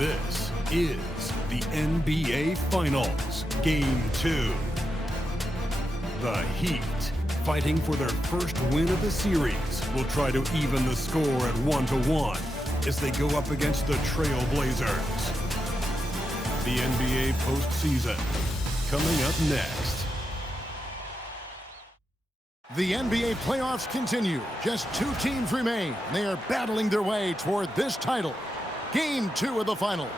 This is the NBA Finals, Game 2. The Heat, fighting for their first win of the series, will try to even the score at 1-1 as they go up against the Trail Blazers. The NBA postseason, coming up next. The NBA playoffs continue. Just 2 teams remain. They are battling their way toward this title. Game 2 of the finals.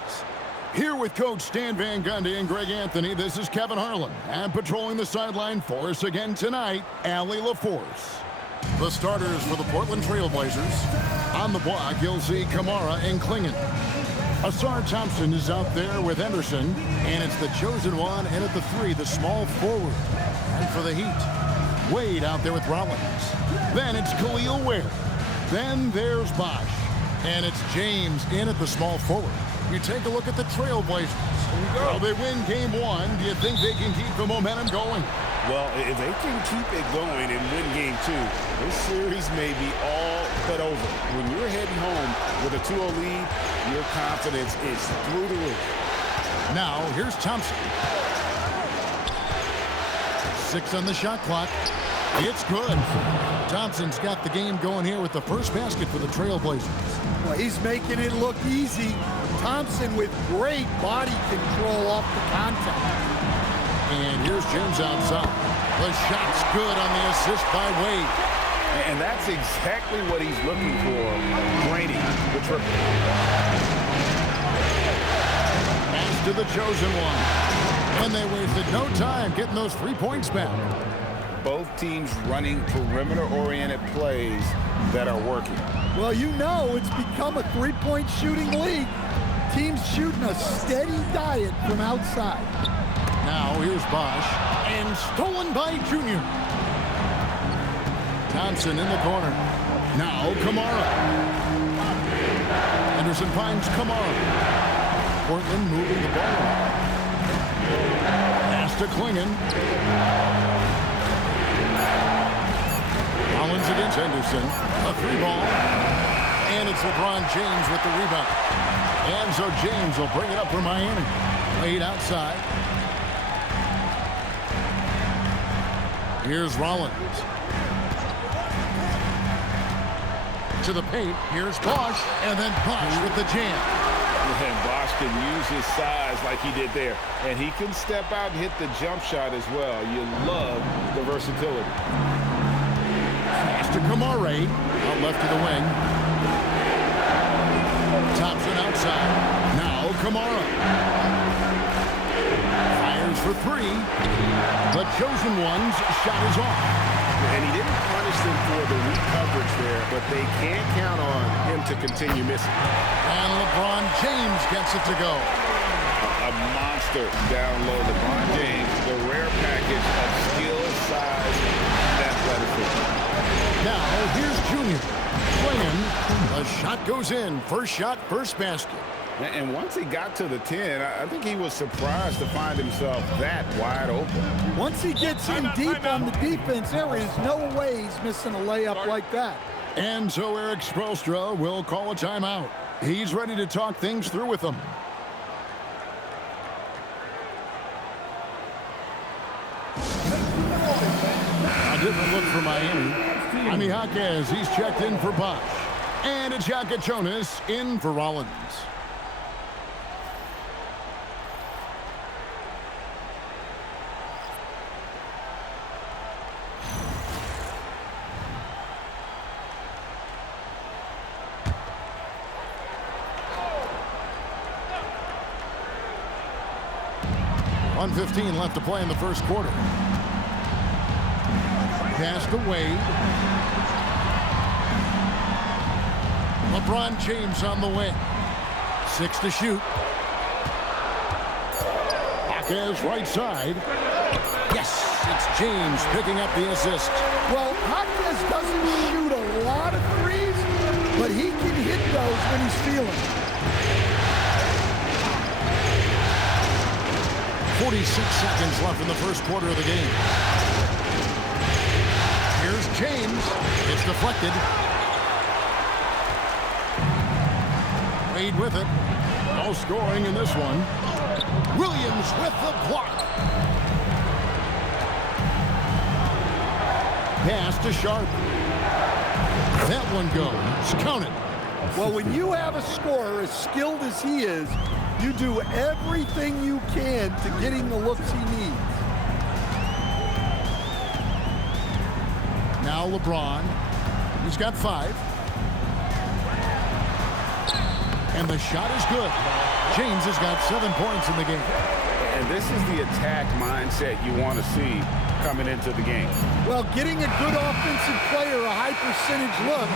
Here with Coach Stan Van Gundy and Greg Anthony, this is Kevin Harlan. And patrolling the sideline for us again tonight, Allie LaForce. The starters for the Portland Trail Blazers. On the block, you'll see Kamara and Klingon. Asar Thompson is out there with Anderson. And it's the chosen one, and at the 3, the small forward. And for the Heat, Wade out there with Rollins. Then it's Khalil Ware. Then there's Bosch. And it's James in at the small forward. You take a look at the Trail Blazers. Well, they win Game 1. Do you think they can keep the momentum going? Well, if they can keep it going and win Game 2, this series may be all but over. When you're heading home with a 2-0 lead, your confidence is through the roof. Now, here's Thompson. 6 on the shot clock. It's good. Thompson's got the game going here with the first basket for the Trail Blazers. Well, he's making it look easy. Thompson with great body control off the contact. And here's James outside. The shot's good on the assist by Wade. And that's exactly what he's looking for, draining the triple. Pass to the chosen one. And they wasted no time getting those 3 points back. Both teams running perimeter-oriented plays that are working. Well, you know it's become a three-point shooting league. Teams shooting a steady diet from outside. Now here's Bosch. And stolen by Junior. Thompson in the corner. Now Kamara. Anderson finds Kamara. Portland moving the ball. Pass to Klingon. Rollins against Henderson. A 3-ball. And it's LeBron James with the rebound. And so James will bring it up for Miami. Played outside. Here's Rollins. To the paint. Here's Bosch. And then Bosch with the jam. And Bosch can use his size like he did there. And he can step out and hit the jump shot as well. You love the versatility. Pass to Kamara. Out left to the wing. Thompson outside. Now Kamara. Fires for 3. The chosen one's shot is off. And he didn't punish them for the weak coverage there, but they can't count on him to continue missing. And LeBron James gets it to go. A monster down low. LeBron James, the rare package of skill, size, and athleticism. Now here's Junior. Playing. The shot goes in. First shot, first basket. And once he got to the 10, I think he was surprised to find himself that wide open. Once he gets in deep on the defense, there is no way he's missing a layup like that. And so Eric Spoelstra will call a timeout. He's ready to talk things through with them. A different look for Miami. Jaime Jaquez, he's checked in for Bosch. And it's Jonas in for Rollins. .1:15 left to play in the first quarter. Pass to Wade. LeBron James on the wing. 6 to shoot. Jaquez right side. Yes, it's James picking up the assist. Well, Jaquez doesn't shoot a lot of threes, but he can hit those when he's feeling it. 46 seconds left in the first quarter of the game. Here's James. It's deflected. Wade with it. No scoring in this one. Williams with the block. Pass to Sharp. That one goes. Count it. Well, when you have a scorer as skilled as he is, you do everything you can to get him the looks he needs. Now LeBron. He's got 5. And the shot is good. James has got 7 points in the game. And this is the attack mindset you want to see coming into the game. Well, getting a good offensive player a high percentage look,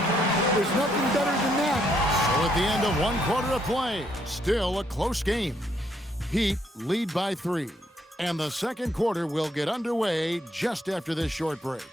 there's nothing better than that. So at the end of 1 quarter of play, still a close game. Heat lead by 3. And the second quarter will get underway just after this short break.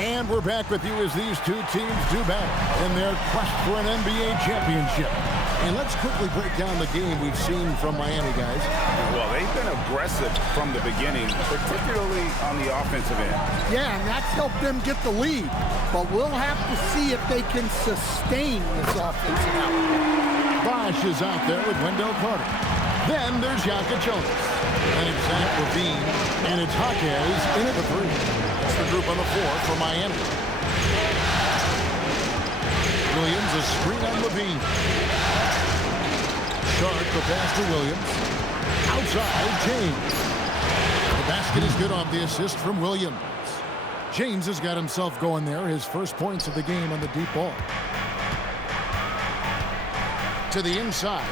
And we're back with you as these two teams do battle in their quest for an NBA championship. And let's quickly break down the game we've seen from Miami, guys. Well, they've been aggressive from the beginning, particularly on the offensive end. Yeah, and that's helped them get the lead. But we'll have to see if they can sustain this offensive output. Bosh is out there with Wendell Carter. Then there's Jokic Jonas. And it's Zach LaVine. And it's Jaquez in at the 3. That's the group on the 4 for Miami. Williams, a screen on LaVine. Sharp, the pass to Williams. Outside, James. The basket is good off the assist from Williams. James has got himself going there. His first points of the game on the deep ball. To the inside.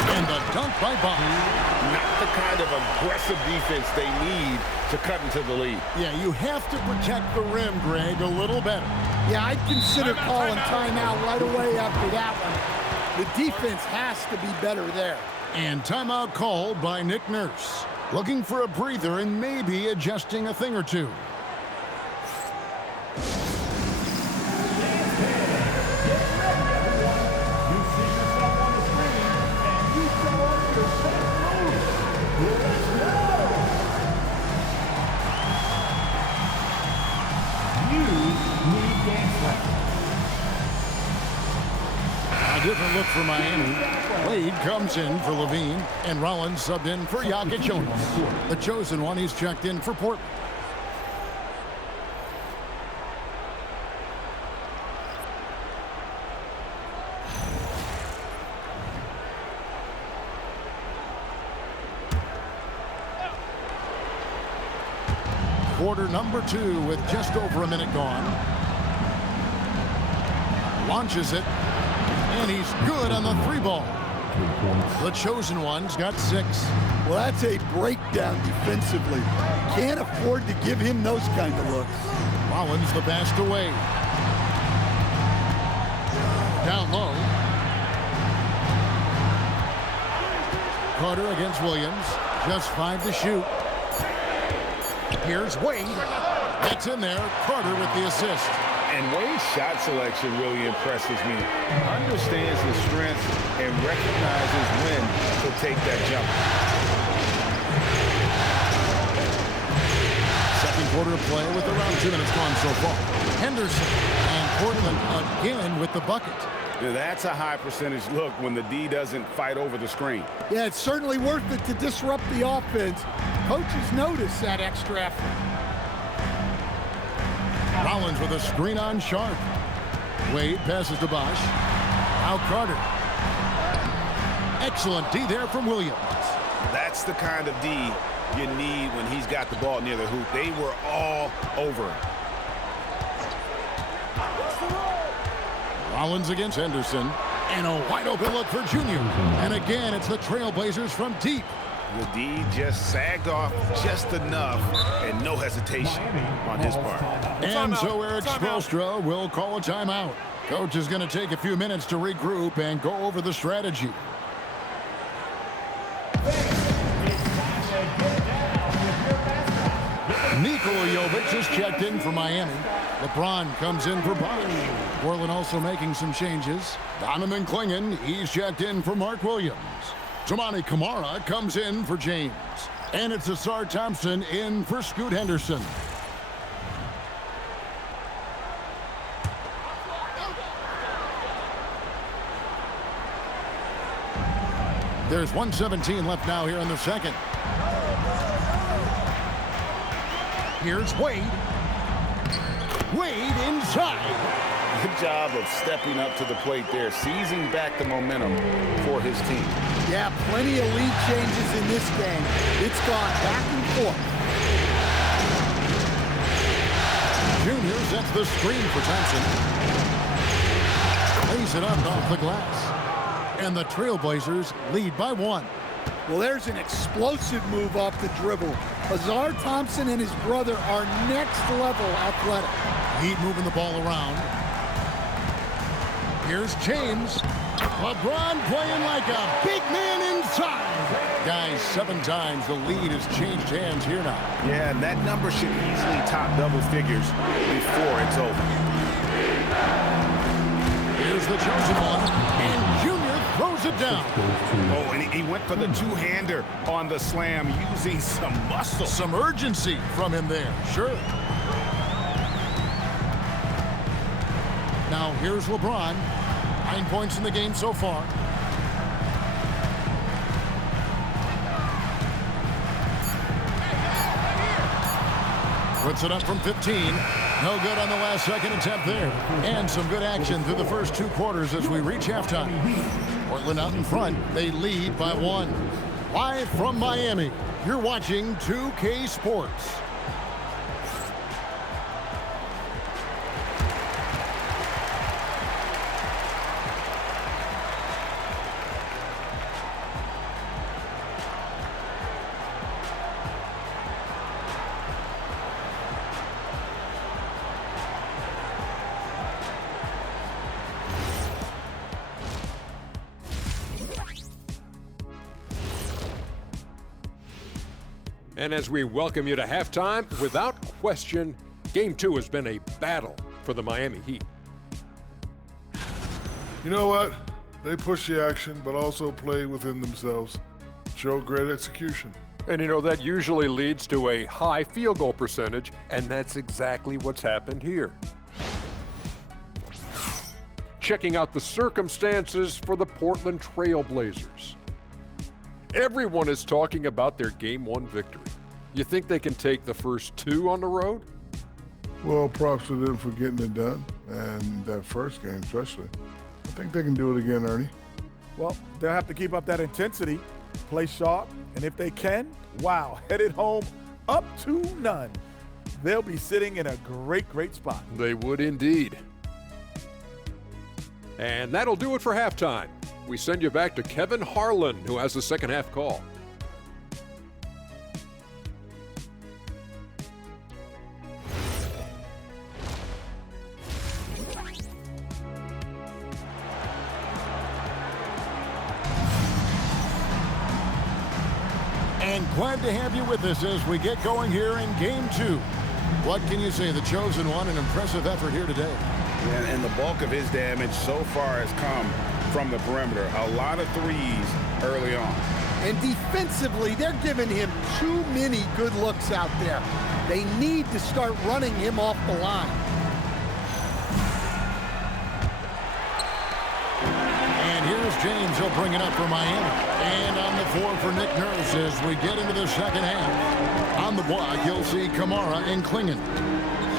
And the dunk by Bosh. Not the kind of aggressive defense they need to cut into the lead. Yeah, you have to protect the rim, Greg, a little better. Yeah, I'd consider calling timeout right away after that one. The defense has to be better there. And timeout called by Nick Nurse. Looking for a breather and maybe adjusting a thing or two. A different look for Miami. Wade comes in for LaVine, and Rollins subbed in for Jokic Jonas. The chosen one, he's checked in for Portland. Quarter number 2 with just over a minute gone. Launches it. And he's good on the 3 ball. The chosen one's got 6. Well, that's a breakdown defensively. Can't afford to give him those kind of looks. Rollins the pass to Wade. Down low. Carter against Williams. Just 5 to shoot. Here's Wade. Gets in there. Carter with the assist. And Wade's shot selection really impresses me. Understands his strengths and recognizes when to take that jump. Second quarter of play with around 2 minutes gone so far. Henderson and Portland again with the bucket. Yeah, that's a high percentage look when the D doesn't fight over the screen. Yeah, it's certainly worth it to disrupt the offense. Coaches notice that extra effort. Rollins with a screen on Sharp. Wade passes to Bosh. Now Carter. Excellent D there from Williams. That's the kind of D you need when he's got the ball near the hoop. They were all over him. Rollins against Henderson. And a wide open look for Junior. And again, it's the Trailblazers from deep. The D just sagged off just enough, and no hesitation on his part. And so Eric Spoelstra will call a timeout. Coach is going to take a few minutes to regroup and go over the strategy. Nikola Jovic is checked in for Miami. LeBron comes in for Bosch. Portland also making some changes. Donovan Clingan, he's checked in for Mark Williams. Toumani Camara comes in for James. And it's Asar Thompson in for Scoot Henderson. There's 1:17 left now here in the second. Here's Wade. Wade inside. Good job of stepping up to the plate there, seizing back the momentum for his team. Yeah, plenty of lead changes in this game. It's gone back and forth. Junior sets the screen for Thompson. Lays it up off the glass. And the Trailblazers lead by 1. Well, there's an explosive move off the dribble. Asar Thompson and his brother are next level athletic. Heat moving the ball around. Here's James. LeBron playing like a big man inside. Guys, 7 times the lead has changed hands here now. Yeah, and that number should easily top double figures before it's over. Here's the chosen one. And Junior throws it down. Oh, and he went for the two-hander on the slam, using some muscle. Some urgency from him there, sure. Now here's LeBron. 9 points in the game so far. Puts it up from 15. No good on the last second attempt there. And some good action through the first 2 quarters as we reach halftime. Portland out in front. They lead by 1. Live from Miami, you're watching 2K Sports. And as we welcome you to halftime, without question, Game 2 has been a battle for the Miami Heat. You know what? They push the action, but also play within themselves. Show great execution. And you know, that usually leads to a high field goal percentage, and that's exactly what's happened here. Checking out the circumstances for the Portland Trailblazers. Everyone is talking about their Game 1 victory. You think they can take the first 2 on the road? Well, props to them for getting it done, and that first game especially. I think they can do it again, Ernie. Well, they'll have to keep up that intensity, play sharp, and if they can, wow, headed home up to none. They'll be sitting in a great, great spot. They would indeed. And that'll do it for halftime. We send you back to Kevin Harlan, who has the second half call. And glad to have you with us as we get going here in Game 2. What can you say? The chosen one, an impressive effort here today. And the bulk of his damage so far has come from the perimeter. A lot of threes early on. And defensively, they're giving him too many good looks out there. They need to start running him off the line. And here's James. He'll bring it up for Miami. And on the floor for Nick Nurse as we get into the second half. On the block, you'll see Camara and Clingan.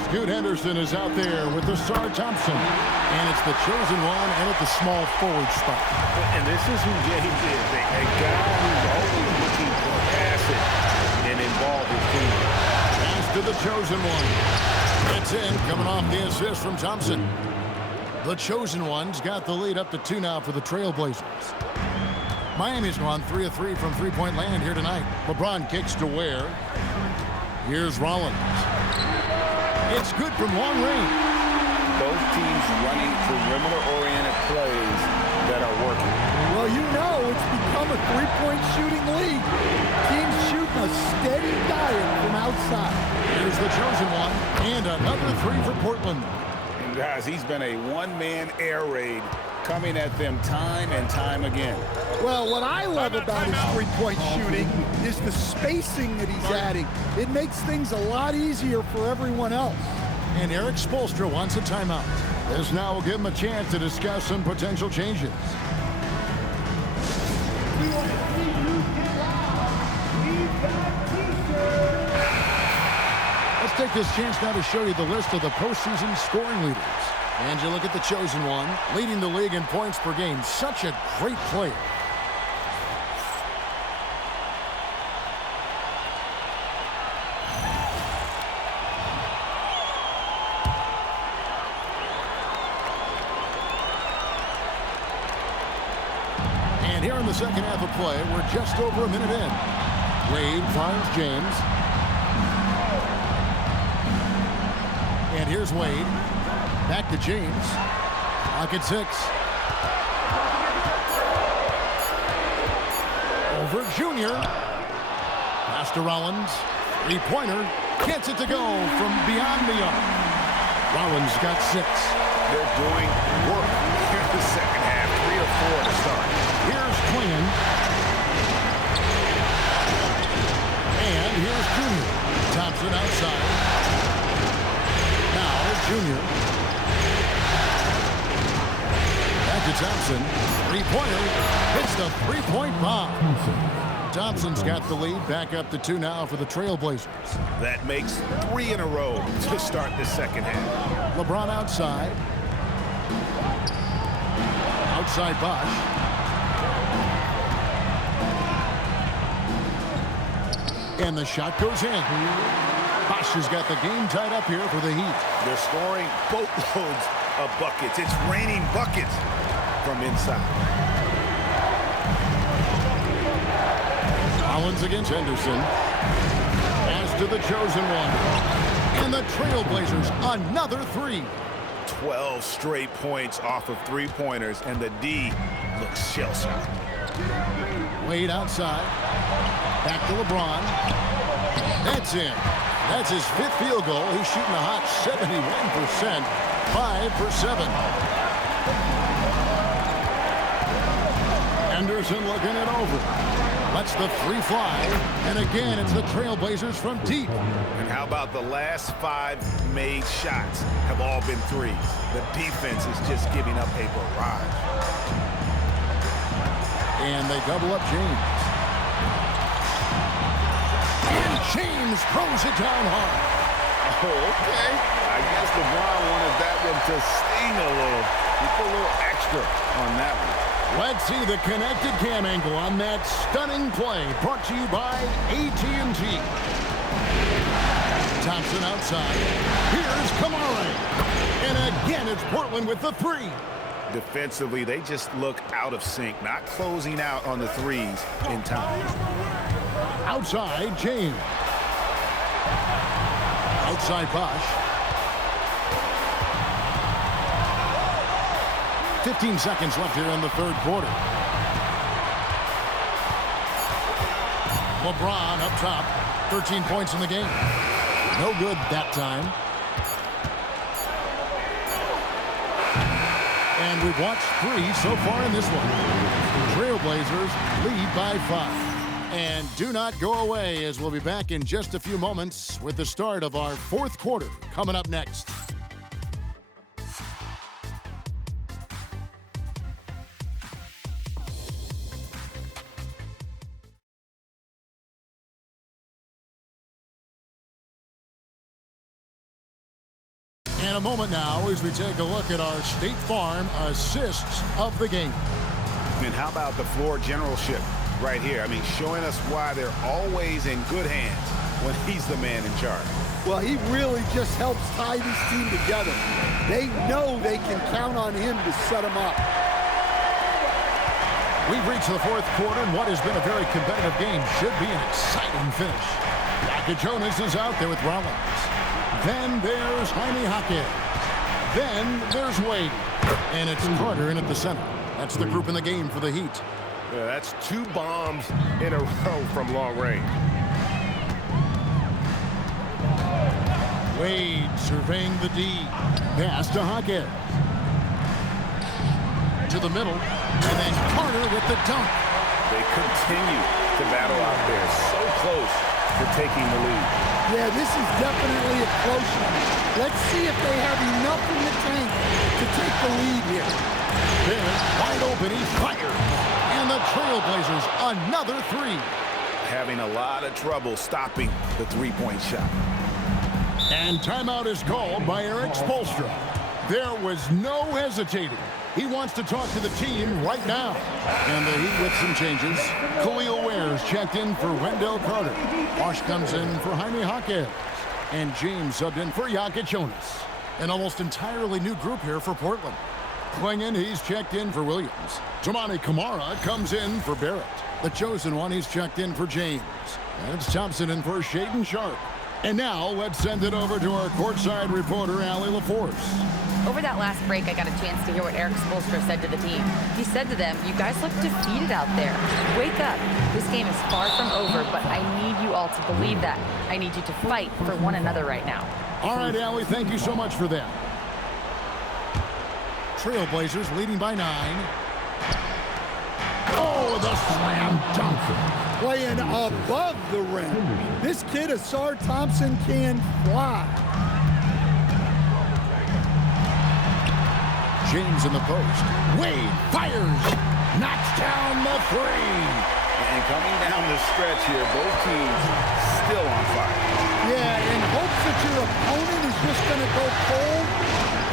Scoot Henderson is out there with Asar Thompson. And it's the chosen one and at the small forward spot. And this is who James is, a guy who's always looking for acid and involve his team. Pass to the chosen one. It's in, coming off the assist from Thompson. The chosen one's got the lead up to 2 now for the Trailblazers. Miami's gone 3 of 3 from three-point land here tonight. LeBron kicks to Ware. Here's Rollins. It's good from long range. Both teams running perimeter-oriented plays that are working. Well, you know it's become a three-point shooting league. Teams shooting a steady diet from outside. Here's the chosen one, and another three for Portland. And guys, he's been a one-man air raid coming at them time and time again. Well, what I love about his three-point shooting is the spacing that he's adding. It makes things a lot easier for everyone else. And Eric Spoelstra wants a timeout. This now will give him a chance to discuss some potential changes. Let's take this chance now to show you the list of the postseason scoring leaders. And you look at the chosen one, leading the league in points per game. Such a great player. And here in the second half of play, we're just over a minute in. Wade finds James. And here's Wade. Back to James. Clock at 6. Over Junior. Pass to Rollins. Three-pointer. Gets it to go from beyond the arc. Rollins got 6. They're doing work here in the second half. 3 or 4 to start. Here's Quinn. And here's Junior. Thompson outside. Now Junior. Back to Thompson. Three-pointer. Hits the three-point bomb. Thompson's got the lead. Back up to 2 now for the Trailblazers. That makes 3 in a row to start the second half. LeBron outside. Outside Bosch. And the shot goes in. Bosch has got the game tied up here for the Heat. They're scoring boatloads of buckets. It's raining buckets from inside. Rollins against Henderson. Pass to the chosen one. And the Trailblazers, another 3. 12 straight points off of three-pointers, and the D looks shell-shocked. Wade outside. Back to LeBron. That's in. That's his 5th field goal. He's shooting a hot 71%. 5 for 7. Henderson looking it over. Lets the 3 fly. And again, it's the Trailblazers from deep. And how about the last 5 made shots have all been threes? The defense is just giving up a barrage. And they double up James. And James throws it down hard. Oh, okay. I guess LeBron wanted that one to sting a little. He put a little extra on that one. Let's see the connected cam angle on that stunning play. Brought to you by AT&T. Thompson outside. Here's Kamara. And again, it's Portland with the 3. Defensively, they just look out of sync, not closing out on the threes in time. Outside, James. Outside, Bosch. 15 seconds left here in the 3rd quarter. LeBron up top. 13 points in the game. No good that time. And we've watched 3 so far in this one. Trailblazers lead by 5. And do not go away, as we'll be back in just a few moments with the start of our 4th quarter coming up next. And a moment now as we take a look at our State Farm assists of the game. And how about the floor generalship right here? I mean, showing us why they're always in good hands when he's the man in charge. Well, he really just helps tie this team together. They know they can count on him to set them up. We've reached the fourth quarter, and what has been a very competitive game should be an exciting finish. Jonas is out there with Rollins. Then there's Jaime Jaquez. Then there's Wade. And it's Carter in at the center. That's the group in the game for the Heat. Yeah, that's 2 bombs in a row from long range. Wade surveying the D. Pass to Jaquez. To the middle. And then Carter with the dunk. They continue to battle out there. So close to taking the lead. Yeah, this is definitely a close one. Let's see if they have enough in the tank to take the lead here. Then, wide open, he fires. And the Trailblazers, another 3. Having a lot of trouble stopping the three-point shot. And timeout is called by Eric Spoelstra. There was no hesitating. He wants to talk to the team right now. And the Heat with some changes. Khalil Ware's checked in for Wendell Carter. Bosch comes in for Jaime Jaquez. And James subbed in for Jonas. An almost entirely new group here for Portland. Klingon, he's checked in for Williams. Toumani Camara comes in for Barrett. The chosen one, he's checked in for James. And it's Thompson in for Shaedon Sharpe. And now, let's send it over to our courtside reporter, Allie LaForce. Over that last break, I got a chance to hear what Eric Spoelstra said to the team. He said to them, "You guys look defeated out there. Wake up. This game is far from over, but I need you all to believe that. I need you to fight for one another right now." All right, Allie, thank you so much for that. Trailblazers leading by 9. Oh, the slam dunk. Playing above the rim. This kid, Asar Thompson, can fly. James in the post. Wade fires. Knocks down the 3. And coming down the stretch here, both teams still on fire. Yeah, in hopes that your opponent is just going to go cold.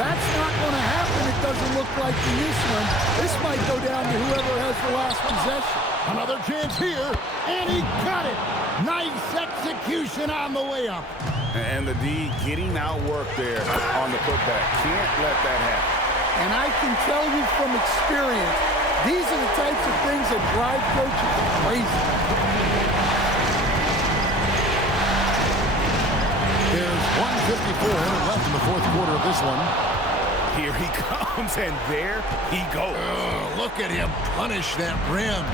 That's not going to happen. It doesn't look like in this one. This might go down to whoever has the last possession. Another chance here, and he got it. Nice execution on the layup. And the D getting outworked there on the putback. Can't let that happen. And I can tell you from experience, these are the types of things that drive coaches crazy. There's 1:54 left in the fourth quarter of this one. Here he comes, and there he goes. Look at him punish that rim.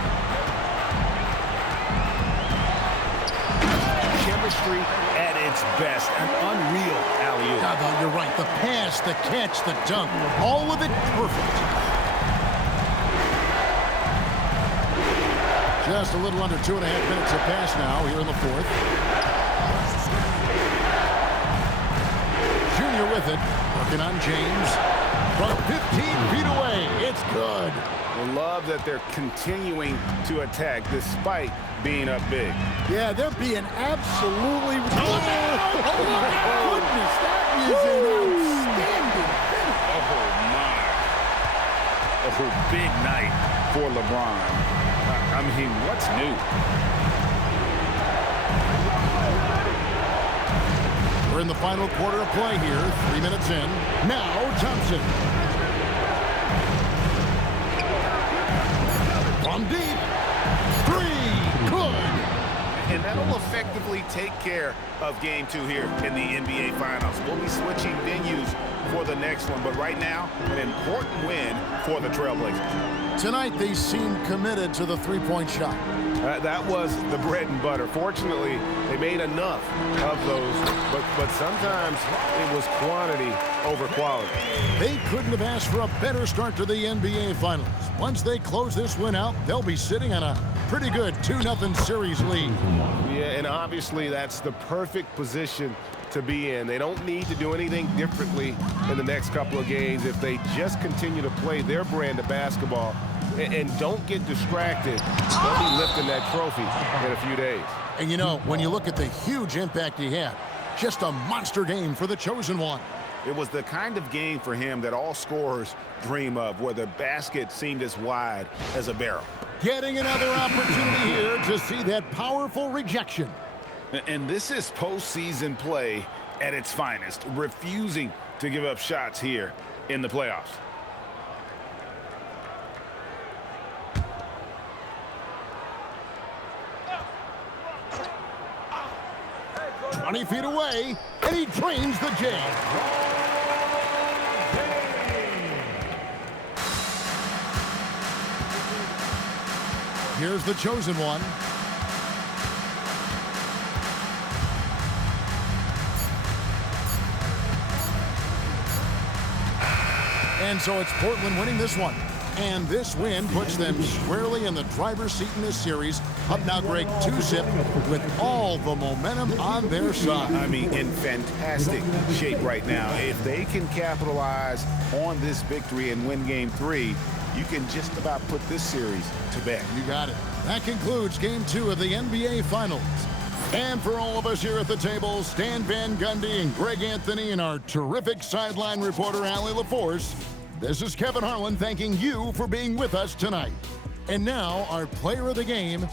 Chemistry at its best. An unreal alley-oop. God, you're right. The pass, the catch, the dunk. All of it perfect. Just a little under 2.5 minutes have passed now here in the fourth. Junior with it. Working on James. From 15 feet away. It's good. I love that they're continuing to attack despite being up big. Yeah, they're being absolutely... Oh, my goodness. That is an outstanding finish. Oh, my. Oh, big night for LeBron. I mean, what's new? We're in the final quarter of play here. 3 minutes in. Now, Thompson. From deep. 3. Good. And that'll effectively take care of Game 2 here in the NBA Finals. We'll be switching venues for the next one, but right now, an important win for the Trailblazers. Tonight, they seem committed to the three-point shot. That was the bread and butter. Fortunately, they made enough of those, but sometimes it was quantity over quality. They couldn't have asked for a better start to the NBA Finals. Once they close this win out, they'll be sitting on a pretty good 2-0 series lead. Yeah, and obviously that's the perfect position to be in. They don't need to do anything differently in the next couple of games if they just continue to play their brand of basketball and don't get distracted. They'll be lifting that trophy in a few days. And you know, when you look at the huge impact he had, just a monster game for the chosen one. It was the kind of game for him that all scorers dream of, where the basket seemed as wide as a barrel. Getting another opportunity here to see that powerful rejection. And this is postseason play at its finest, refusing to give up shots here in the playoffs. 20 feet away, and he drains the J. Here's the chosen one. And so it's Portland winning this one. And this win puts them squarely in the driver's seat in this series. Up now, Greg, 2-zip with all the momentum on their side. I mean, in fantastic shape right now. If they can capitalize on this victory and win Game 3, you can just about put this series to bed. You got it. That concludes Game 2 of the NBA Finals. And for all of us here at the table, Stan Van Gundy and Greg Anthony and our terrific sideline reporter, Allie LaForce, this is Kevin Harlan thanking you for being with us tonight. And now, our player of the game,